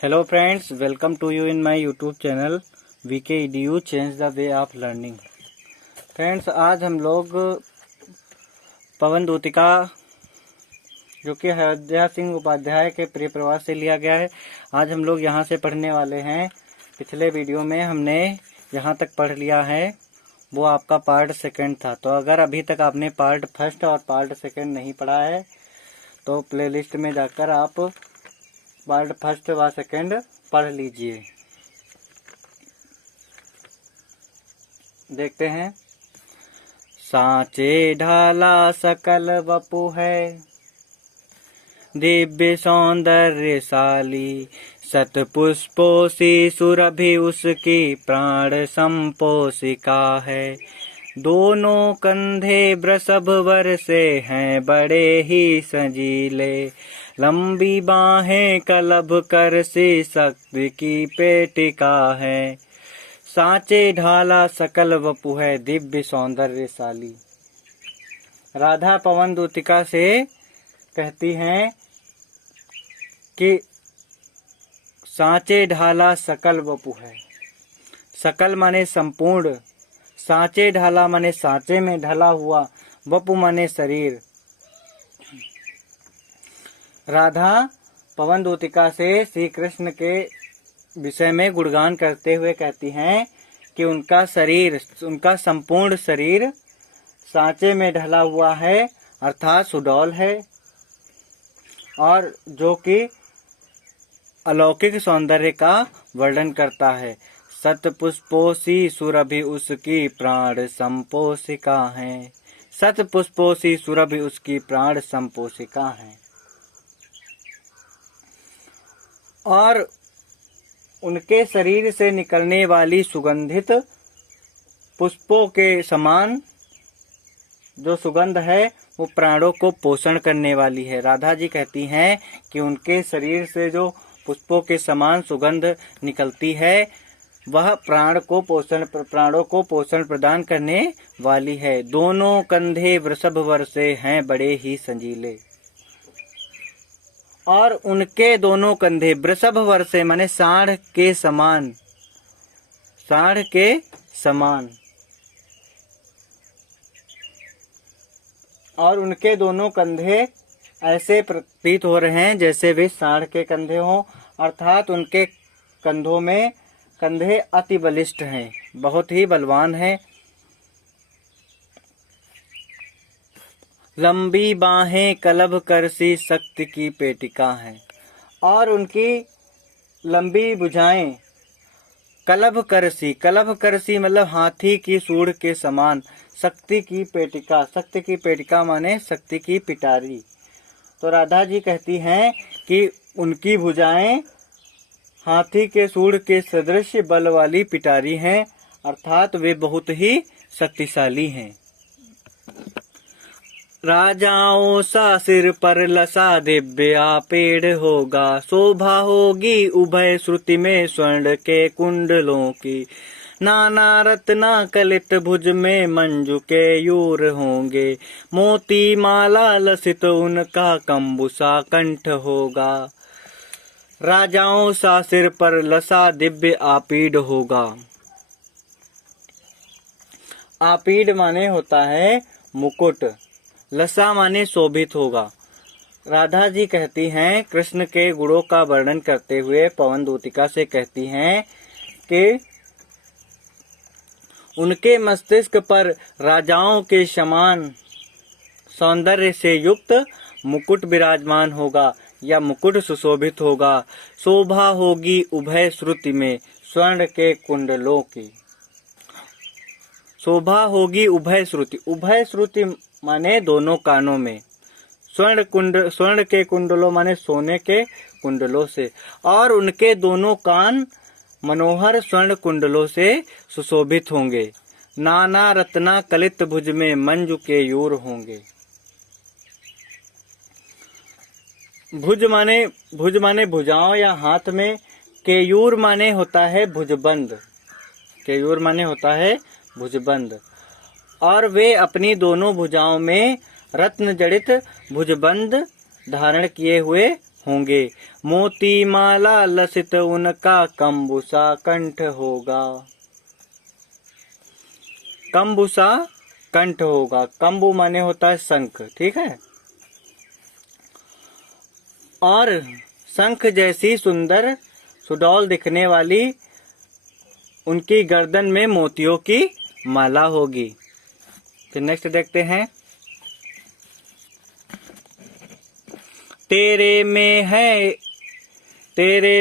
Hello friends, welcome to you in my YouTube channel VK EDU change the way of learning. Friends, आज हम लोग पवन दूतिका जो कि अयोध्या सिंह उपाध्याय के प्रिय प्रवास से लिया गया है, आज हम लोग यहाँ से पढ़ने वाले हैं। पिछले वीडियो में हमने यहाँ तक पढ़ लिया है, वो आपका पार्ट सेकंड था। तो अगर अभी तक आपने पार्ट फर्स्ट और पार्ट सेकंड नहीं पढ़ा है तो प्लेलिस्ट में जाकर आप पार्ट फर्स्ट व सेकंड पढ़ लीजिए। देखते हैं। सांचे ढाला सकल वपु है, दिव्य सौंदर्यशाली, सत पुष्पोसी सुरभि उसकी प्राण संपोषिका है। दोनों कंधे वृषभ वर से हैं बड़े ही सजीले, लंबी बाहें कलभ कर सी शक्ति की पेटिका है। सांचे ढाला सकल वपु है, दिव्य सौंदर्यशाली। राधा पवन दूतिका से कहती हैं कि सांचे ढाला सकल वपु है। सकल माने संपूर्ण, सांचे ढाला माने सांचे में ढला हुआ, वपु माने शरीर। राधा पवन दूतिका से श्री कृष्ण के विषय में गुणगान करते हुए कहती हैं कि उनका शरीर, उनका संपूर्ण शरीर सांचे में ढला हुआ है, अर्थात सुडौल है, और जो कि अलौकिक सौंदर्य का वर्णन करता है। सत पुष्पोसी सुरभि उसकी प्राण संपोषिका है। सत पुष्पोसी सुरभि उसकी प्राण संपोषिका है। और उनके शरीर से निकलने वाली सुगंधित पुष्पों के समान जो सुगंध है वो प्राणों को पोषण करने वाली है। राधा जी कहती हैं कि उनके शरीर से जो पुष्पों के समान सुगंध निकलती है वह प्राणों को पोषण प्रदान करने वाली है। दोनों कंधे वृषभ वर से हैं बड़े ही संजीले, और उनके दोनों कंधे वृषभ वर से माने सांड के समान, सांड के समान, और उनके दोनों कंधे ऐसे प्रतीत हो रहे हैं जैसे वे सांड के कंधे हों, अर्थात उनके कंधों में कंधे अति बलिष्ठ हैं, बहुत ही बलवान हैं। लंबी बाहें कलभ कर सी शक्ति की पेटिका हैं, और उनकी लंबी भुजाएं कलभ कर सी मतलब हाथी की सूंड के समान। शक्ति की पेटिका, शक्ति की पेटिका माने शक्ति की पिटारी। तो राधा जी कहती हैं कि उनकी भुजाएं हाथी के सूंड के सदृश बल वाली पिटारी हैं, अर्थात वे बहुत ही शक्तिशाली हैं। राजाओं सा सिर पर लसा दिव्या पेड़ होगा, शोभा होगी उभय श्रुति में स्वर्ण के कुंडलों की। नाना रत्ना कलित भुज में मंजू के यूर होंगे, मोती माला लसित उनका कंबुसा कंठ होगा। राजाओं सा सिर पर लसा दिव्य आपीड होगा। आपीड माने होता है मुकुट, लसा माने शोभित होगा। राधा जी कहती हैं, कृष्ण के गुणों का वर्णन करते हुए पवन दूतिका से कहती हैं कि उनके मस्तिष्क पर राजाओं के समान सौंदर्य से युक्त मुकुट विराजमान होगा या मुकुट सुशोभित होगा। शोभा होगी उभय श्रुति में स्वर्ण के कुंडलों की। शोभा होगी उभय श्रुति, उभय श्रुति माने दोनों कानों में, स्वर्ण के कुंडलों माने सोने के कुंडलों से, और उनके दोनों कान मनोहर स्वर्ण कुंडलों से सुशोभित होंगे। नाना रत्ना कलित भुज में मंजू के यूर होंगे। भुज माने भुजाओं या हाथ में, केयूर माने होता है भुजबंद, केयूर माने होता है भुजबंद, और वे अपनी दोनों भुजाओं में रत्न जड़ित भुजबंद धारण किए हुए होंगे। मोती माला लसित उनका कंबुसा कंठ होगा। कंबुसा कंठ होगा। कंबु माने होता है शंख, ठीक है। और शंख जैसी सुंदर सुडौल दिखने वाली उनकी गर्दन में मोतियों की माला होगी। फिर नेक्स्ट देखते हैं। तेरे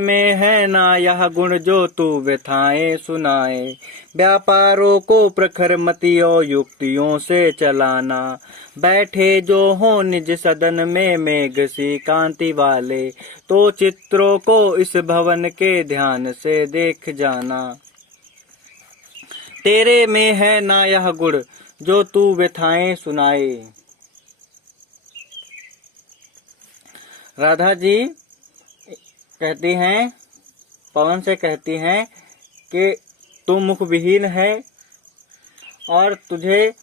में है ना यह गुण जो तू व्यथाएं सुनाए। व्यापारों को प्रखर मतियों युक्तियों से चलाना। बैठे जो हो निज सदन में मेघ सी कांति वाले। तो चित्रों को इस भवन के ध्यान से देख जाना। तेरे में है ना यह गुण जो तू व्यथाएं सुनाए। राधा जी कहती हैं, पवन से कहती हैं कि तू मुख विहीन है और तुझे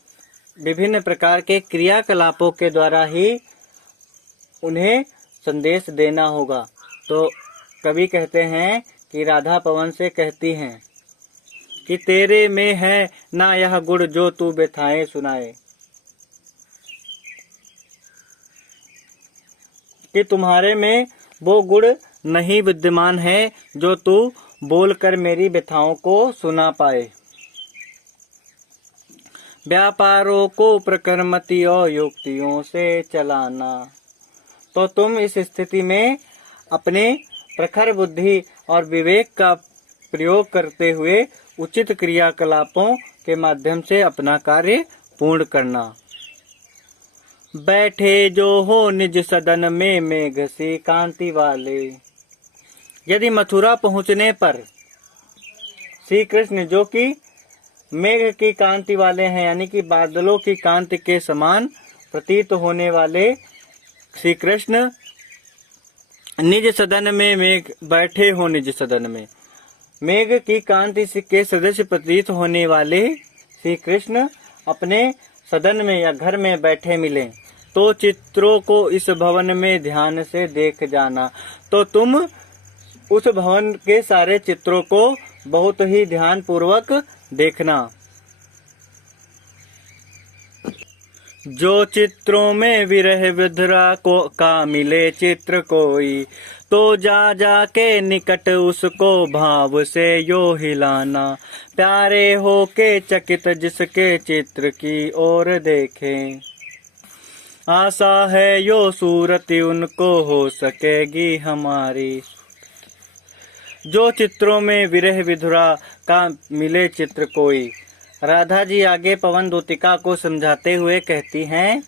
विभिन्न प्रकार के क्रियाकलापों के द्वारा ही उन्हें संदेश देना होगा। तो कवि कहते हैं कि राधा पवन से कहती हैं कि तेरे में है ना यह गुण जो तू व्यथाएं सुनाए, कि तुम्हारे में वो गुण नहीं विद्यमान है जो तू बोलकर मेरी व्यथाओं को सुना पाए। व्यापारों को प्रकर्मतियों युक्तियों से चलाना। तो तुम इस स्थिति में अपने प्रखर बुद्धि और विवेक का प्रयोग करते हुए उचित क्रियाकलापों के माध्यम से अपना कार्य पूर्ण करना। बैठे जो हो निज सदन में मेघ सी कांति वाले। यदि मथुरा पहुंचने पर श्री कृष्ण जो कि मेघ की कांति वाले हैं, यानी कि बादलों की कांति के समान प्रतीत होने वाले श्री कृष्ण निज सदन में बैठे हो, निज सदन में मेघ की कांति के सदृश प्रतीत होने वाले श्री कृष्ण अपने सदन में या घर में बैठे मिले, तो चित्रों को इस भवन में ध्यान से देख जाना। तो तुम उस भवन के सारे चित्रों को बहुत ही ध्यान पूर्वक देखना। जो चित्रों में विरह विधुरा को का मिले चित्र कोई, तो जा जा के निकट उसको भाव से यो हिलाना। प्यारे हो के चकित जिसके चित्र की ओर देखें, आशा है यो सूरति उनको हो सकेगी हमारी। जो चित्रों में विरह विधुरा का मिले चित्र कोई। राधा जी आगे पवन दूतिका को समझाते हुए कहती हैं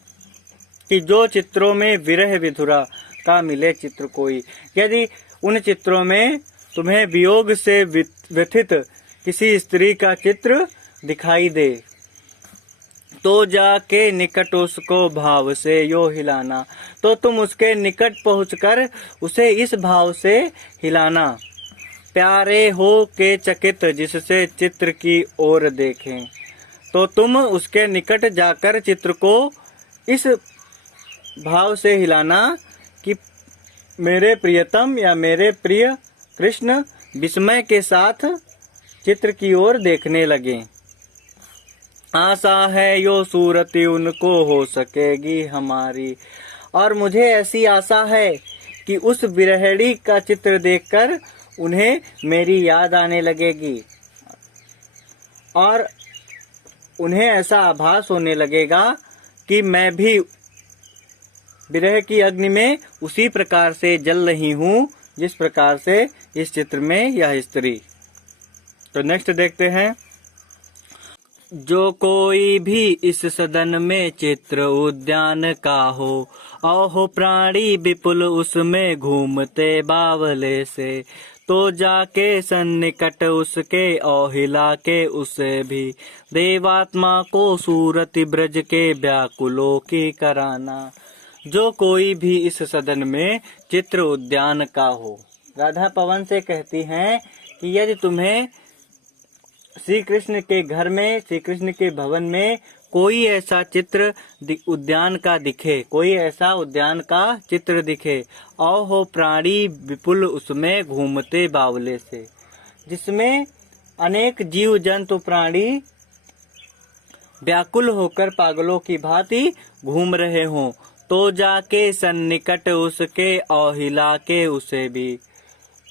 कि जो चित्रों में विरह विधुरा का मिले चित्र कोई, यदि उन चित्रों में तुम्हें वियोग से व्यथित किसी स्त्री का चित्र दिखाई दे, तो जाके निकट उसको भाव से यो हिलाना। तो तुम उसके निकट पहुंचकर उसे इस भाव से हिलाना। प्यारे हो के चकित जिससे चित्र की ओर देखें। तो तुम उसके निकट जाकर चित्र को इस भाव से हिलाना कि मेरे प्रियतम या मेरे प्रिय कृष्ण विस्मय के साथ चित्र की ओर देखने लगे। आशा है यो सूरति उनको हो सकेगी हमारी। और मुझे ऐसी आशा है कि उस विरहणी का चित्र देखकर उन्हें मेरी याद आने लगेगी और उन्हें ऐसा आभास होने लगेगा कि मैं भी विरह की अग्नि में उसी प्रकार से जल रही हूँ जिस प्रकार से इस चित्र में यह स्त्री। तो नेक्स्ट देखते हैं। जो कोई भी इस सदन में चित्र उद्यान का हो, अहो प्राणी विपुल उसमें घूमते बावले से, तो जाके सन्निकट उसके औहिला के उसे भी, देवात्मा को सूरति ब्रज के व्याकुलों की कराना। जो कोई भी इस सदन में चित्र उद्यान का हो। राधा पवन से कहती हैं कि यदि तुम्हें श्री कृष्ण के घर में, श्री कृष्ण के भवन में कोई ऐसा चित्र उद्यान का दिखे, कोई ऐसा उद्यान का चित्र दिखे। औ हो प्राणी विपुल उसमें घूमते बावले से, जिसमें अनेक जीव जंतु प्राणी व्याकुल होकर पागलों की भांति घूम रहे हों, तो जाके सन्निकट उसके और हिला के उसे भी।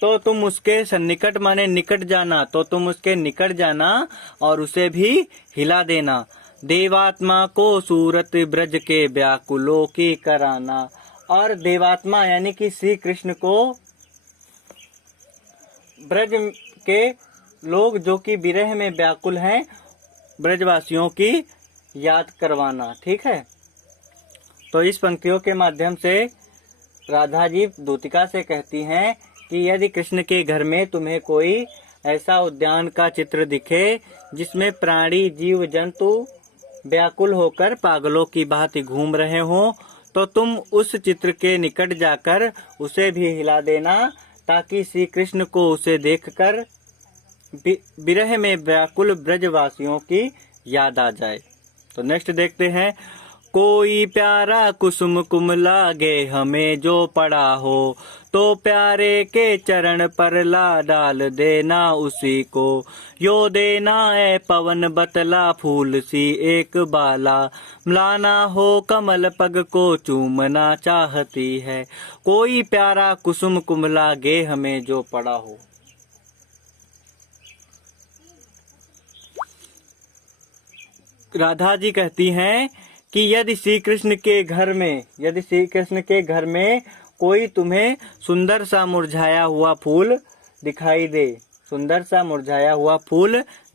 तो तुम उसके सन्निकट माने निकट जाना, तो तुम उसके निकट जाना और उसे भी हिला देना। देवात्मा को सूरत ब्रज के व्याकुलों की कराना। और देवात्मा यानी कि श्री कृष्ण को ब्रज के लोग जो कि विरह में व्याकुल हैं, ब्रजवासियों की याद करवाना। ठीक है। तो इस पंक्तियों के माध्यम से राधा जी दूतिका से कहती हैं कि यदि कृष्ण के घर में तुम्हें कोई ऐसा उद्यान का चित्र दिखे जिसमें प्राणी जीव जंतु व्याकुल होकर पागलों की भांति घूम रहे हों, तो तुम उस चित्र के निकट जाकर उसे भी हिला देना, ताकि श्री कृष्ण को उसे देखकर विरह में व्याकुल ब्रजवासियों की याद आ जाए। तो नेक्स्ट देखते हैं। कोई प्यारा कुसुम कुम लागे हमें जो पड़ा हो, तो प्यारे के चरण पर ला डाल देना उसी को। यो देना है पवन बतला फूल सी एक बाला, मलाना हो कमल पग को चूमना चाहती है। कोई प्यारा कुसुम कुम लागे हमें जो पड़ा हो। राधा जी कहती हैं कि यदि श्री कृष्ण के घर में कोई तुम्हें सुंदर सा मुरझाया हुआ फूल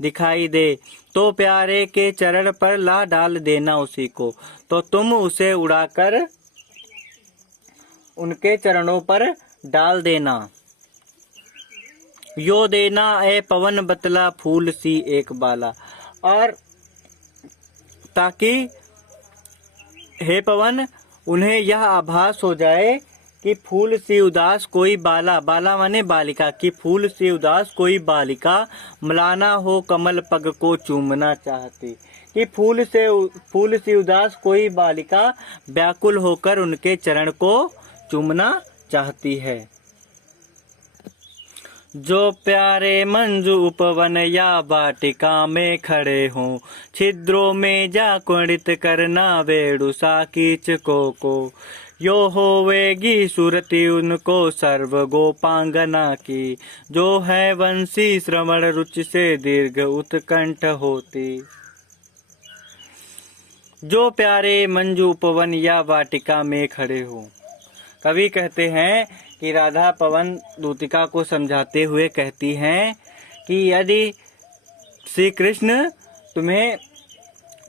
दिखाई दे, तो प्यारे के चरण पर ला डाल देना उसी को। तो तुम उसे उड़ाकर उनके चरणों पर डाल देना। यो देना ए पवन बतला फूल सी एक बाला। और ताकि हे पवन, उन्हें यह आभास हो जाए कि फूल सी उदास कोई बाला माने बालिका, की फूल सी उदास कोई बालिका मलाना हो कमल पग को चूमना चाहती, कि फूल सी उदास कोई बालिका व्याकुल होकर उनके चरण को चूमना चाहती है। जो प्यारे मंजू उपवन या वाटिका में खड़े हों, छिद्रों में जा कुंडित करना वेड़ुसा कीचकों को। यो होवेगी सुरति उनको सर्व गोपांगना की, जो है वंशी श्रवण रुचि से दीर्घ उत्कंठ होती। जो प्यारे मंजू उपवन या वाटिका में खड़े हों। कवि कहते हैं कि राधा पवन दूतिका को समझाते हुए कहती हैं कि यदि श्री कृष्ण तुम्हें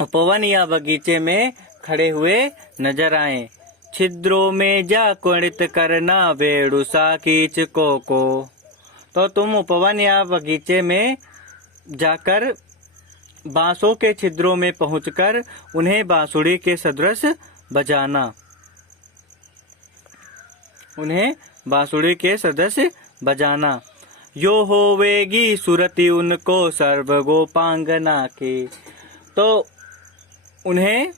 उपवन या बगीचे में खड़े हुए नजर आए, छिद्रों में जा कुंडित करना वेड़ुसा कीचकों को, तो तुम उपवन या बगीचे में जाकर बांसों के छिद्रों में पहुंचकर उन्हें बांसुरी के सदृश बजाना, यो होवेगी सुरति उनको सर्व गोपांगना की। तो उन्हें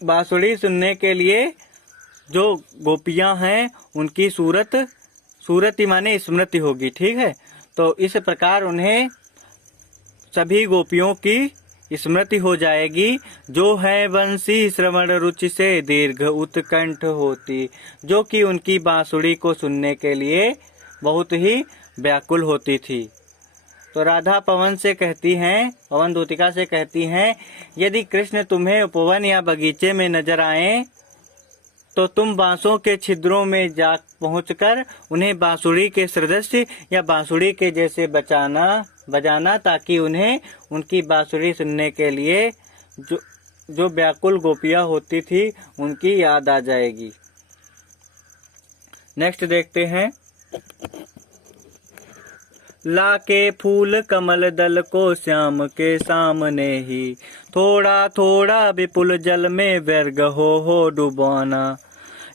बांसुरी सुनने के लिए जो गोपियां हैं उनकी सूरति माने स्मृति होगी। ठीक है। तो इस प्रकार उन्हें सभी गोपियों की स्मृति हो जाएगी, जो है वंशी श्रवण रुचि से दीर्घ उत्कंठ होती, जो कि उनकी बांसुरी को सुनने के लिए बहुत ही व्याकुल होती थी। तो राधा पवन दूतिका से कहती हैं, यदि कृष्ण तुम्हें उपवन या बगीचे में नजर आए, तो तुम बांसों के छिद्रों में जा पहुंचकर उन्हें बांसुरी के सदृश या बांसुरी के जैसे बजाना, ताकि उन्हें उनकी बांसुरी सुनने के लिए जो व्याकुल गोपियां होती थी उनकी याद आ जाएगी। नेक्स्ट देखते हैं। लाके फूल कमल दल को श्याम के सामने ही, थोड़ा थोड़ा विपुल जल में व्यर्ग हो डुबाना।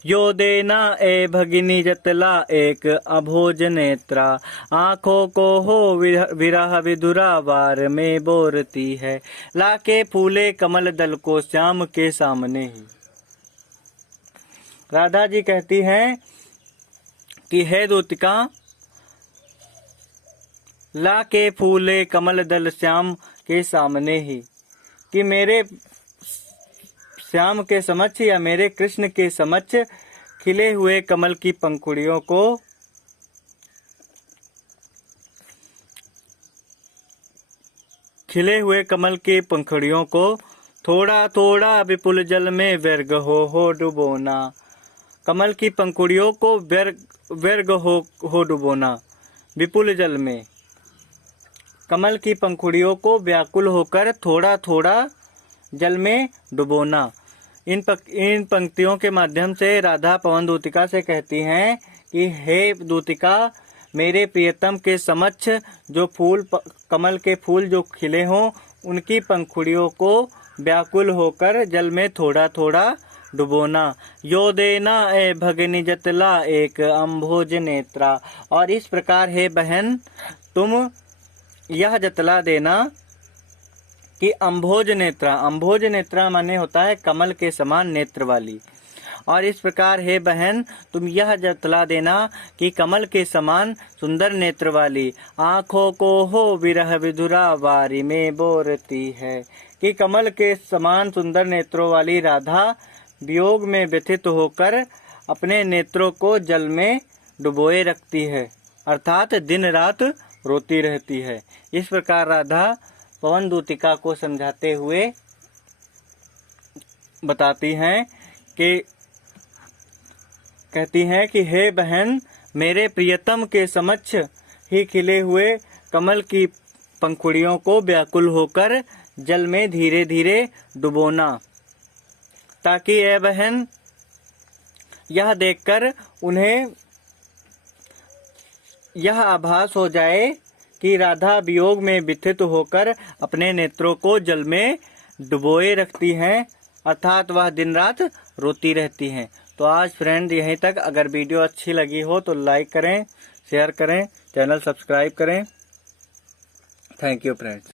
यो देना ए भगिनी जतला एक अभोज नेत्रा, आंखों को हो विरह विधुरा वार में बोरती है, लाके फूले कमल दल को श्याम के सामने ही। राधा जी कहती हैं कि हे दूतिका, लाके फूले कमल दल श्याम के सामने ही, कि मेरे श्याम के समक्ष या मेरे कृष्ण के समक्ष खिले हुए कमल की पंखुड़ियों को थोड़ा थोड़ा विपुल जल में व्यर्ग हो डुबोना। कमल की पंखुड़ियों को व्यर्ग हो डुबोना। विपुल जल में कमल की पंखुड़ियों को व्याकुल होकर थोड़ा थोड़ा जल में डुबोना। इन पंक्तियों के माध्यम से राधा पवन दूतिका से कहती हैं कि हे दूतिका, मेरे प्रियतम के समक्ष जो कमल के फूल जो खिले हों, उनकी पंखुड़ियों को व्याकुल होकर जल में थोड़ा थोड़ा डुबोना। यो देना ए भगिनी जतला एक अम्भोज नेत्रा। और इस प्रकार हे बहन, तुम यह जतला देना कि अम्भोज नेत्रा माने होता है कमल के समान नेत्र वाली। और इस प्रकार हे बहन, तुम यह जतला देना कि कमल के समान सुंदर नेत्र वाली, आंखों को हो विरह विधुरा वारी में बोरती है, कि कमल के समान सुंदर नेत्रों वाली राधा वियोग में व्यथित होकर अपने नेत्रों को जल में डुबोए रखती है, अर्थात दिन रात रोती रहती है। इस प्रकार राधा पवन दूतिका को समझाते हुए बताती हैं कि कहती हैं कि हे बहन, मेरे प्रियतम के समक्ष ही खिले हुए कमल की पंखुड़ियों को व्याकुल होकर जल में धीरे धीरे डुबोना, ताकि ए बहन यह देखकर उन्हें यह आभास हो जाए कि राधा वियोग में व्यथित होकर अपने नेत्रों को जल में डुबोए रखती हैं, अर्थात वह दिन रात रोती रहती हैं। तो आज फ्रेंड यहीं तक। अगर वीडियो अच्छी लगी हो तो लाइक करें, शेयर करें, चैनल सब्सक्राइब करें। Thank you friends.